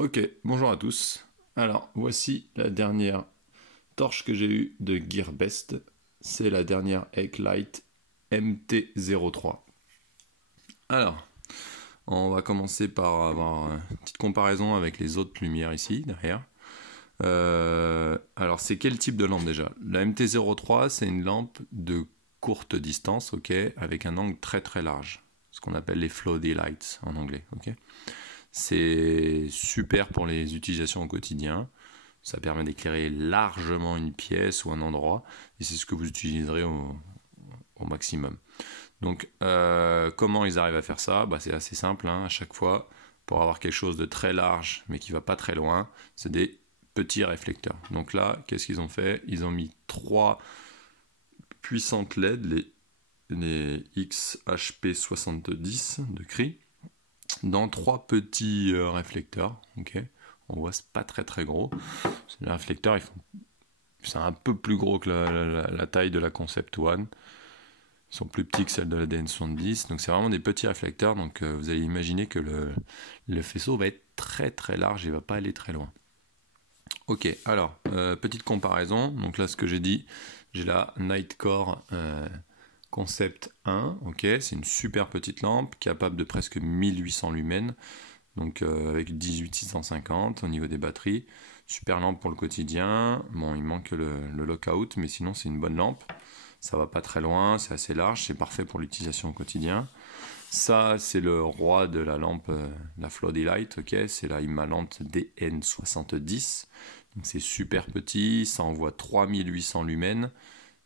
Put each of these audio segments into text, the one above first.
Ok, bonjour à tous. Alors, voici la dernière torche que j'ai eue de Gearbest. C'est la dernière Light MT-03. Alors, on va commencer par avoir une petite comparaison avec les autres lumières ici, derrière. Alors, c'est quel type de lampe déjà? La MT-03, c'est une lampe de courte distance, ok, avec un angle très très large. Ce qu'on appelle les floaty lights en anglais, ok. C'est super pour les utilisations au quotidien. Ça permet d'éclairer largement une pièce ou un endroit, et c'est ce que vous utiliserez au maximum. Donc, comment ils arrivent à faire ça? C'est assez simple, hein, à chaque fois. Pour avoir quelque chose de très large, mais qui ne va pas très loin, c'est des petits réflecteurs. Donc là, qu'est-ce qu'ils ont fait? Ils ont mis trois puissantes LED, les XHP70 de Cree, dans trois petits réflecteurs. Ok, on voit, c'est pas très très gros. Les réflecteurs, c'est un peu plus gros que la taille de la Concept One. Ils sont plus petits que celle de la DN70. Donc c'est vraiment des petits réflecteurs. Donc vous allez imaginer que le faisceau va être très très large et va pas aller très loin. Ok, alors petite comparaison. Donc là, ce que j'ai dit, j'ai la Nightcore Concept 1. Ok, c'est une super petite lampe capable de presque 1800 lumens. Donc avec 18650 au niveau des batteries. Super lampe pour le quotidien. Bon, il manque le lockout, mais sinon c'est une bonne lampe. Ça va pas très loin, c'est assez large, c'est parfait pour l'utilisation au quotidien. Ça, c'est le roi de la lampe, la Floody Light, ok, c'est la Imalante DN70. Donc c'est super petit, ça envoie 3800 lumens.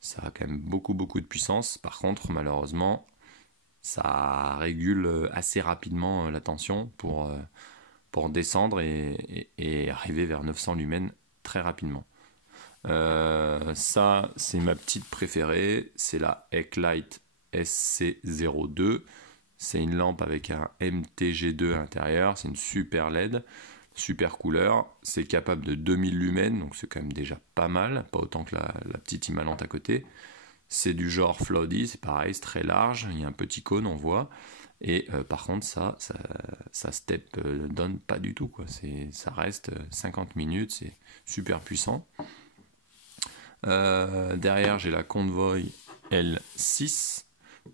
Ça a quand même beaucoup beaucoup de puissance. Par contre, malheureusement, ça régule assez rapidement la tension pour descendre et arriver vers 900 lumens très rapidement. Ça, c'est ma petite préférée, c'est la Ecklight SC02. C'est une lampe avec un MTG2 à l'intérieur, c'est une super LED, super couleur. C'est capable de 2000 lumens, donc c'est quand même déjà pas mal, pas autant que la petite Imalante à côté. C'est du genre floody, c'est pareil, c'est très large, il y a un petit cône, on voit. Et par contre, ça step down pas du tout, quoi. Ça reste 50 minutes, c'est super puissant. Derrière, j'ai la Convoy L6.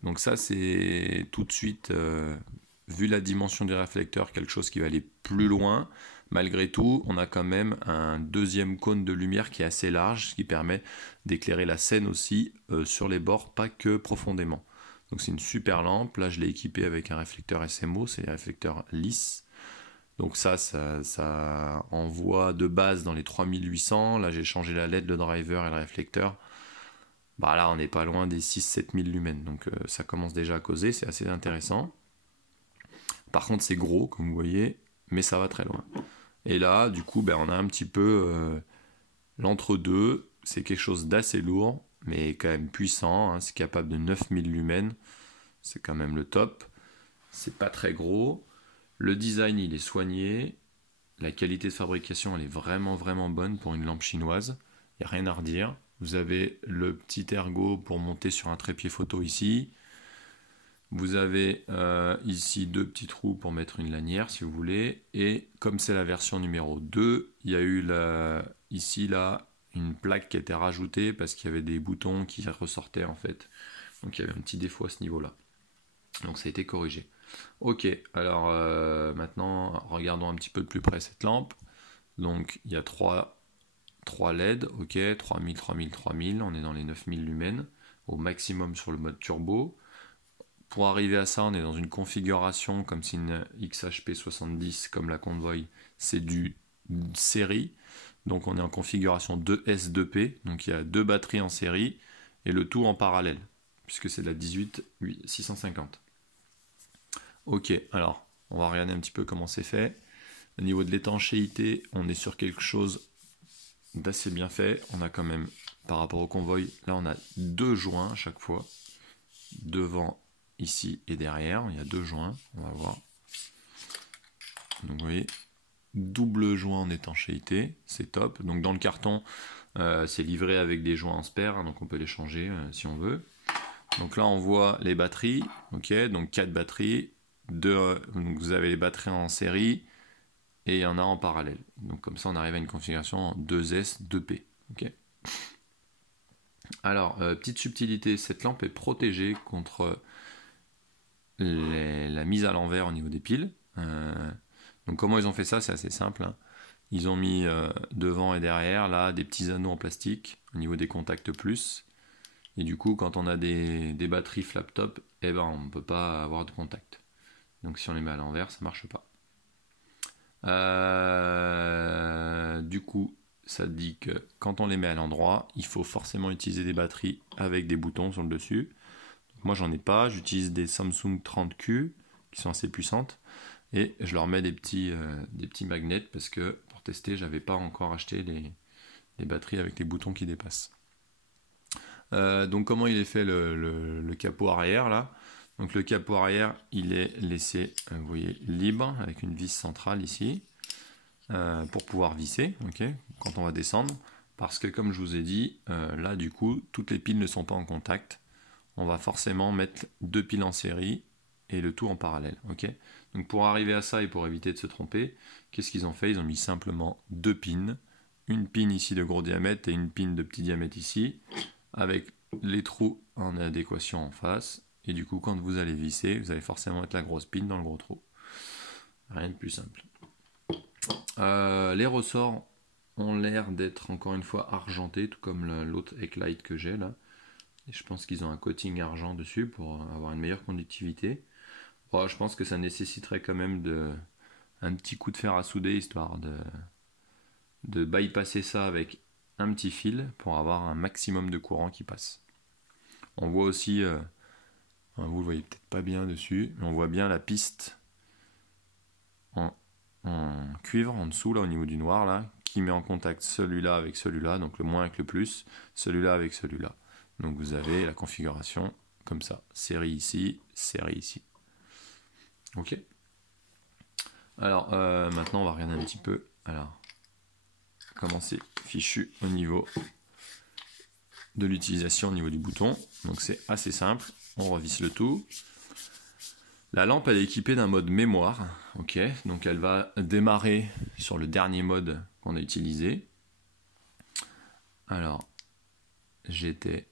Donc ça, c'est tout de suite, vu la dimension du réflecteur, quelque chose qui va aller plus loin. Malgré tout, on a quand même un deuxième cône de lumière qui est assez large, ce qui permet d'éclairer la scène aussi sur les bords, pas que profondément. Donc c'est une super lampe. Là, je l'ai équipée avec un réflecteur SMO, c'est les réflecteurs lisses. Donc ça envoie de base dans les 3800. Là, j'ai changé la LED, le driver et le réflecteur. Là, on n'est pas loin des 6-7000 lumens. Donc ça commence déjà à causer, c'est assez intéressant. Par contre, c'est gros, comme vous voyez, mais ça va très loin. Et là, du coup, on a un petit peu l'entre-deux. C'est quelque chose d'assez lourd, mais quand même puissant, hein. C'est capable de 9000 lumens. C'est quand même le top. C'est pas très gros. Le design, il est soigné. La qualité de fabrication, elle est vraiment vraiment bonne pour une lampe chinoise. Il n'y a rien à redire. Vous avez le petit ergot pour monter sur un trépied photo ici. Vous avez ici deux petits trous pour mettre une lanière si vous voulez. Et comme c'est la version numéro 2, il y a eu ici là une plaque qui a été rajoutée parce qu'il y avait des boutons qui ressortaient en fait. Donc il y avait un petit défaut à ce niveau-là. Donc ça a été corrigé. Ok, alors maintenant regardons un petit peu de plus près cette lampe. Donc il y a 3 LED, ok, 3000, 3000, 3000, on est dans les 9000 lumens au maximum sur le mode turbo. Pour arriver à ça, on est dans une configuration comme si une XHP70 comme la Convoy, c'est du série. Donc on est en configuration 2S2P, donc il y a deux batteries en série et le tout en parallèle, puisque c'est de la 18650. Ok, alors on va regarder un petit peu comment c'est fait. Au niveau de l'étanchéité, on est sur quelque chose d'assez bien fait. On a quand même, par rapport au Convoy, là on a deux joints à chaque fois, devant, ici et derrière. Il y a deux joints, on va voir. Donc vous voyez, double joint en étanchéité, c'est top. Donc dans le carton, c'est livré avec des joints en spare, donc on peut les changer si on veut. Donc là on voit les batteries, ok, donc 4 batteries, donc vous avez les batteries en série, et il y en a en parallèle. Donc comme ça on arrive à une configuration en 2S, 2P. Okay. Alors, petite subtilité, cette lampe est protégée contre la mise à l'envers au niveau des piles. Donc comment ils ont fait ça? C'est assez simple. Hein. Ils ont mis devant et derrière là des petits anneaux en plastique au niveau des contacts plus. Et du coup, quand on a des batteries flap-top, eh ben, on ne peut pas avoir de contact. Donc si on les met à l'envers, ça ne marche pas. Du coup, ça dit que quand on les met à l'endroit, il faut forcément utiliser des batteries avec des boutons sur le dessus. Donc moi, j'en ai pas. J'utilise des Samsung 30Q qui sont assez puissantes. Et je leur mets des petits magnets parce que pour tester, j'avais pas encore acheté les batteries avec les boutons qui dépassent. Donc comment il est fait le capot arrière là? Donc le capot arrière, il est laissé, vous voyez, libre avec une vis centrale ici pour pouvoir visser, ok, quand on va descendre. Parce que comme je vous ai dit, là du coup, toutes les piles ne sont pas en contact. On va forcément mettre 2 piles en série et le tout en parallèle, ok. Donc pour arriver à ça et pour éviter de se tromper, qu'est-ce qu'ils ont fait? Ils ont mis simplement 2 pins, une pin ici de gros diamètre et une pin de petit diamètre ici, avec les trous en adéquation en face. Et du coup, quand vous allez visser, vous allez forcément mettre la grosse pin dans le gros trou. Rien de plus simple. Les ressorts ont l'air d'être encore une fois argentés, tout comme l'autre Eklight que j'ai là. Et je pense qu'ils ont un coating argent dessus pour avoir une meilleure conductivité. Bon, je pense que ça nécessiterait quand même un petit coup de fer à souder, histoire de bypasser ça avec un petit fil pour avoir un maximum de courant qui passe. On voit aussi, vous le voyez peut-être pas bien dessus, mais on voit bien la piste en cuivre en dessous, là au niveau du noir, là, qui met en contact celui-là avec celui-là, donc le moins avec le plus, celui-là avec celui-là. Donc vous avez la configuration comme ça, série ici, série ici. Ok. Alors maintenant on va regarder un petit peu. Alors comment c'est fichu au niveau de l'utilisation, au niveau du bouton. Donc c'est assez simple. On revisse le tout. La lampe elle est équipée d'un mode mémoire. Ok. Donc elle va démarrer sur le dernier mode qu'on a utilisé. Alors j'étais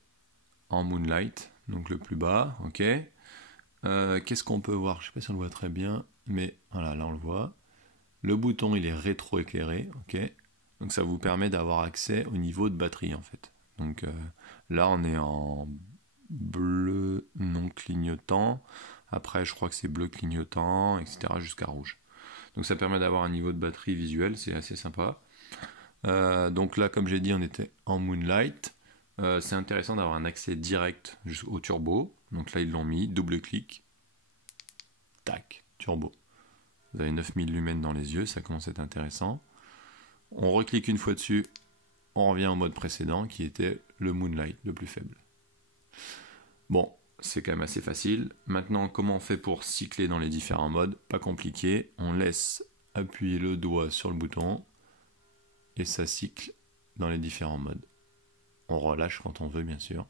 en Moonlight, donc le plus bas. Ok. Qu'est-ce qu'on peut voir? Je sais pas si on le voit très bien, mais voilà, là on le voit. Le bouton il est rétro-éclairé, ok. Donc ça vous permet d'avoir accès au niveau de batterie en fait. Donc là on est en bleu non clignotant. Après je crois que c'est bleu clignotant, etc. jusqu'à rouge. Donc ça permet d'avoir un niveau de batterie visuel, c'est assez sympa. Donc là comme j'ai dit on était en Moonlight. C'est intéressant d'avoir un accès direct jusqu'au turbo. Donc là ils l'ont mis, double clic, tac, turbo. Vous avez 9000 lumens dans les yeux, ça commence à être intéressant. On reclique une fois dessus, on revient au mode précédent qui était le Moonlight, le plus faible. Bon, c'est quand même assez facile. Maintenant, comment on fait pour cycler dans les différents modes? Pas compliqué, on laisse appuyer le doigt sur le bouton et ça cycle dans les différents modes. On relâche quand on veut, bien sûr.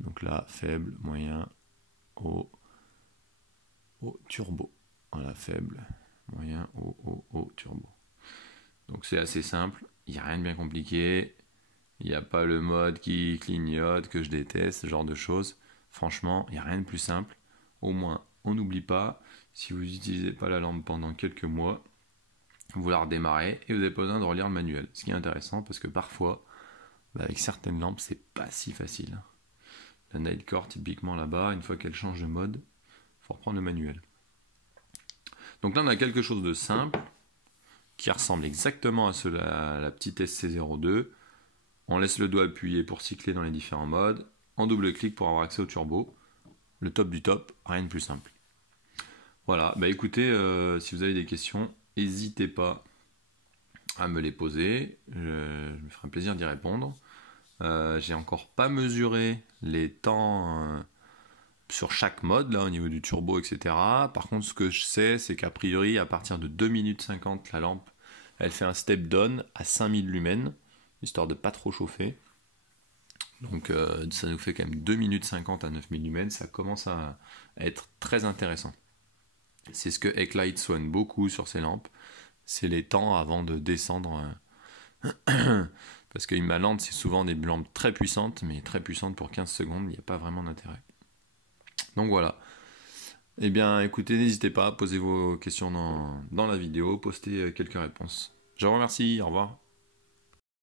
Donc là, faible, moyen, haut, turbo. Voilà, faible, moyen, haut, turbo. Donc c'est assez simple, il n'y a rien de bien compliqué. Il n'y a pas le mode qui clignote, que je déteste, ce genre de choses. Franchement, il n'y a rien de plus simple. Au moins, on n'oublie pas, si vous n'utilisez pas la lampe pendant quelques mois, vous la redémarrez et vous n'avez pas besoin de relire le manuel. Ce qui est intéressant parce que parfois, avec certaines lampes, c'est pas si facile. La Nightcore, typiquement là-bas, une fois qu'elle change de mode, il faut reprendre le manuel. Donc là, on a quelque chose de simple qui ressemble exactement à la petite SC02. On laisse le doigt appuyé pour cycler dans les différents modes. En double clic pour avoir accès au turbo. Le top du top, rien de plus simple. Voilà, bah écoutez, si vous avez des questions, n'hésitez pas à me les poser. Je me ferai un plaisir d'y répondre. J'ai encore pas mesuré les temps sur chaque mode, là, au niveau du turbo, etc. Par contre, ce que je sais, c'est qu'a priori, à partir de 2 minutes 50, la lampe, elle fait un step down à 5000 lumens, histoire de pas trop chauffer. Donc ça nous fait quand même 2 minutes 50 à 9000 lumens, ça commence à être très intéressant. C'est ce que Eklight soigne beaucoup sur ses lampes, c'est les temps avant de descendre. Parce qu'une Malande, c'est souvent des lampes très puissantes, mais très puissantes pour 15 secondes, il n'y a pas vraiment d'intérêt. Donc voilà. Eh bien, écoutez, n'hésitez pas à poser vos questions dans la vidéo, postez quelques réponses. Je vous remercie, au revoir.